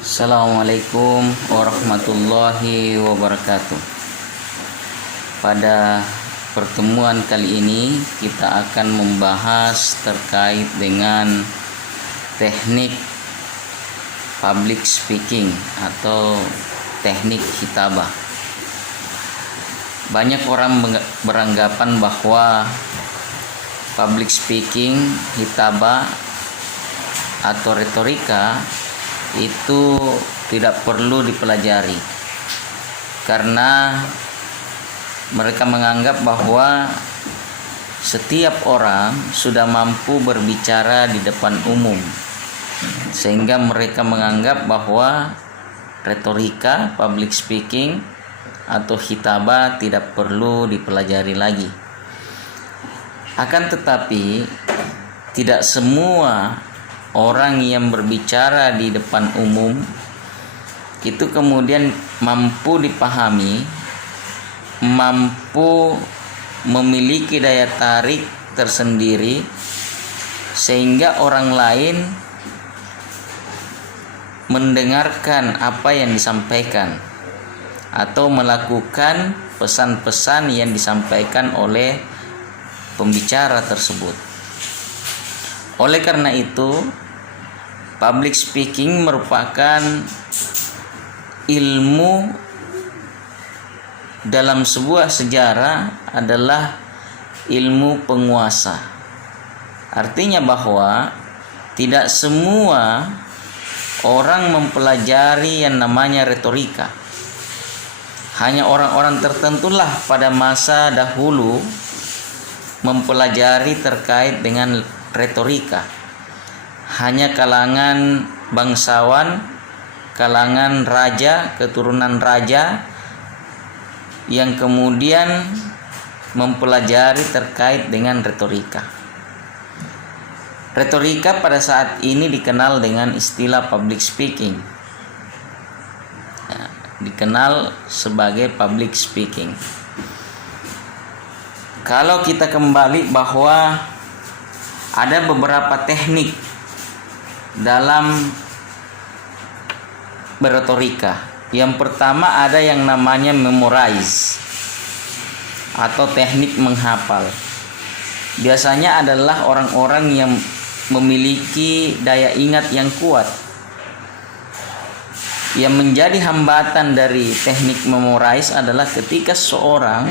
Assalamualaikum warahmatullahi wabarakatuh. Pada pertemuan kali ini kita akan membahas terkait dengan teknik public speaking atau teknik khitabah. Banyak orang beranggapan bahwa public speaking, khitabah atau retorika itu tidak perlu dipelajari karena mereka menganggap bahwa setiap orang sudah mampu berbicara di depan umum, sehingga mereka menganggap bahwa retorika, public speaking atau khitabah tidak perlu dipelajari lagi. Akan tetapi tidak semua orang yang berbicara di depan umum itu kemudian mampu dipahami, mampu memiliki daya tarik tersendiri sehingga orang lain mendengarkan apa yang disampaikan atau melakukan pesan-pesan yang disampaikan oleh pembicara tersebut. Oleh karena itu, public speaking merupakan ilmu dalam sebuah sejarah adalah ilmu penguasa. Artinya bahwa tidak semua orang mempelajari yang namanya retorika. Hanya orang-orang tertentulah pada masa dahulu mempelajari terkait dengan retorika. Hanya kalangan bangsawan, kalangan raja, keturunan raja yang kemudian mempelajari terkait dengan retorika. Retorika pada saat ini dikenal dengan istilah public speaking. Dikenal sebagai public speaking. Kalau kita kembali bahwa ada beberapa teknik dalam berretorika. Yang pertama ada yang namanya memorize atau teknik menghafal. Biasanya adalah orang-orang yang memiliki daya ingat yang kuat. Yang menjadi hambatan dari teknik memorize adalah ketika seorang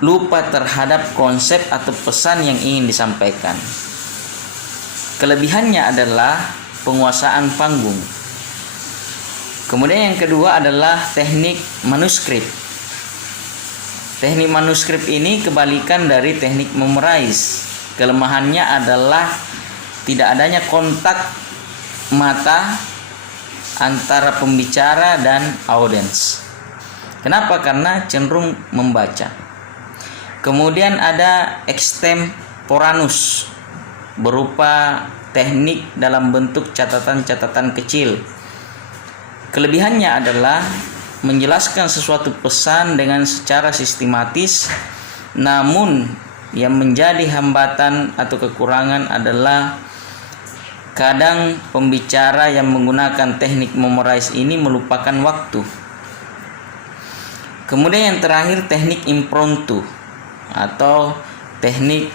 lupa terhadap konsep atau pesan yang ingin disampaikan. Kelebihannya adalah penguasaan panggung. Kemudian yang kedua adalah teknik manuskrip. Teknik manuskrip ini kebalikan dari teknik memorize. Kelemahannya adalah tidak adanya kontak mata antara pembicara dan audiens. Kenapa? Karena cenderung membaca. Kemudian ada extemporaneous berupa teknik dalam bentuk catatan-catatan kecil. Kelebihannya adalah menjelaskan sesuatu pesan dengan secara sistematis, namun yang menjadi hambatan atau kekurangan adalah kadang pembicara yang menggunakan teknik memorize ini melupakan waktu. Kemudian yang terakhir teknik impromptu atau teknik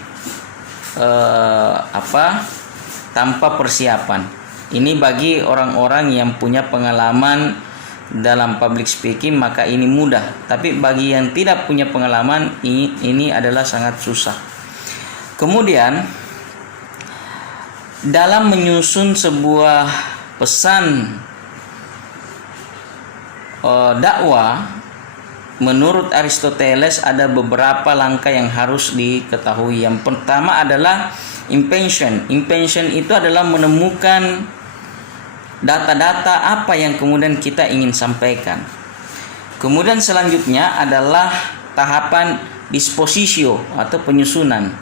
tanpa persiapan. Ini bagi orang-orang yang punya pengalaman dalam public speaking maka ini mudah, tapi bagi yang tidak punya pengalaman ini adalah sangat susah. Kemudian dalam menyusun sebuah pesan dakwah, menurut Aristoteles ada beberapa langkah yang harus diketahui. Yang pertama adalah intention. Intention itu adalah menemukan data-data apa yang kemudian kita ingin sampaikan. Kemudian selanjutnya adalah tahapan dispositio atau penyusunan.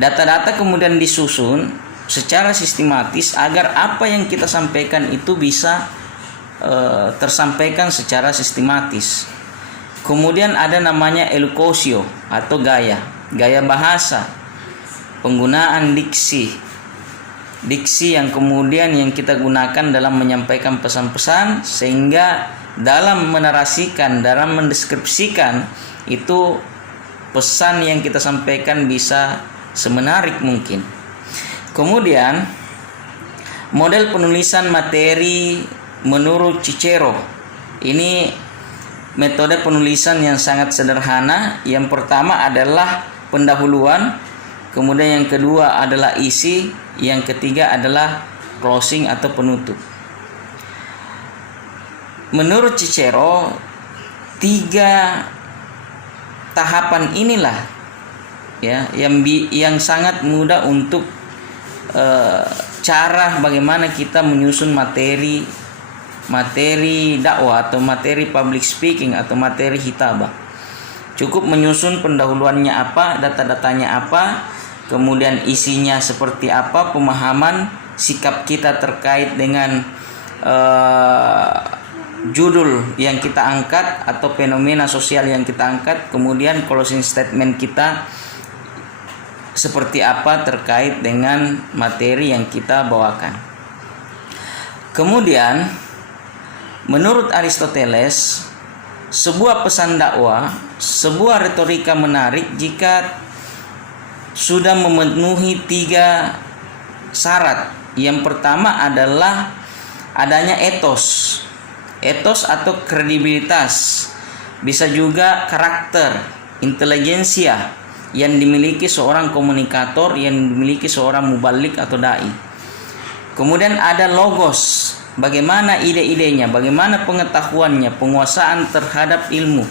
Data-data kemudian disusun secara sistematis agar apa yang kita sampaikan itu bisa tersampaikan secara sistematis. Kemudian ada namanya elocusio atau gaya bahasa, penggunaan diksi. diksi yang kemudian yang kita gunakan dalam menyampaikan pesan-pesan, sehingga dalam menarasikan, dalam mendeskripsikan itu pesan yang kita sampaikan bisa semenarik mungkin. Kemudian model penulisan materi menurut Cicero, ini metode penulisan yang sangat sederhana. Yang pertama adalah pendahuluan, kemudian yang kedua adalah isi, yang ketiga adalah closing atau penutup. Menurut Cicero, 3 tahapan inilah ya yang sangat mudah untuk cara bagaimana kita menyusun materi dakwah atau materi public speaking atau materi hitabah. Cukup menyusun pendahuluannya apa, data-datanya apa, kemudian isinya seperti apa, pemahaman sikap kita terkait dengan judul yang kita angkat atau fenomena sosial yang kita angkat, kemudian closing statement kita seperti apa terkait dengan materi yang kita bawakan. Kemudian menurut Aristoteles, sebuah pesan dakwah, sebuah retorika menarik jika sudah memenuhi 3 syarat. Yang pertama adalah adanya etos atau kredibilitas, bisa juga karakter, intelijensia yang dimiliki seorang komunikator, yang dimiliki seorang mubalik atau dai. Kemudian ada logos, bagaimana ide-idenya, bagaimana pengetahuannya, penguasaan terhadap ilmu.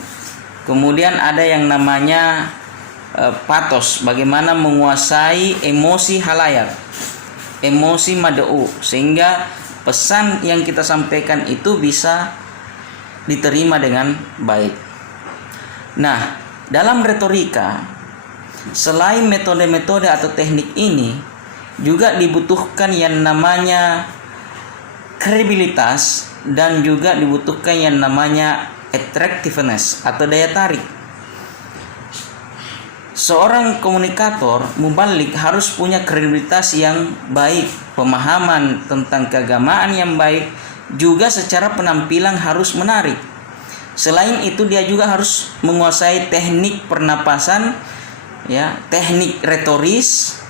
Kemudian ada yang namanya patos, bagaimana menguasai emosi halayak, emosi mad'u, sehingga pesan yang kita sampaikan itu bisa diterima dengan baik. Nah, dalam retorika, selain metode-metode atau teknik ini, juga dibutuhkan yang namanya kredibilitas dan juga dibutuhkan yang namanya attractiveness atau daya tarik. Seorang komunikator mubalik harus punya kredibilitas yang baik, pemahaman tentang keagamaan yang baik, juga secara penampilan harus menarik. Selain itu dia juga harus menguasai teknik pernapasan, ya, teknik retoris,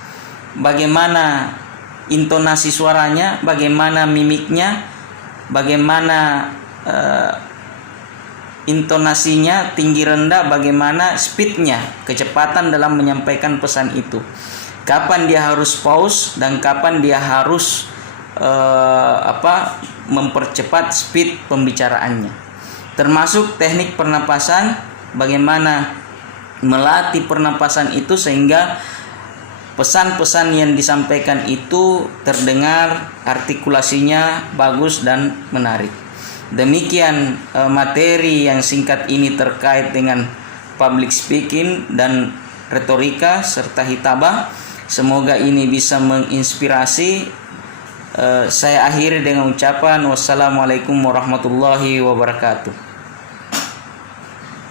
bagaimana intonasi suaranya, bagaimana mimiknya, bagaimana intonasinya, tinggi rendah, bagaimana speednya, kecepatan dalam menyampaikan pesan itu. Kapan dia harus pause dan kapan dia harus mempercepat speed pembicaraannya. Termasuk teknik pernapasan, bagaimana melatih pernapasan itu sehingga pesan-pesan yang disampaikan itu terdengar, artikulasinya bagus dan menarik. Demikian materi yang singkat ini terkait dengan public speaking dan retorika serta hitabah. Semoga ini bisa menginspirasi. Saya akhiri dengan ucapan wassalamualaikum warahmatullahi wabarakatuh.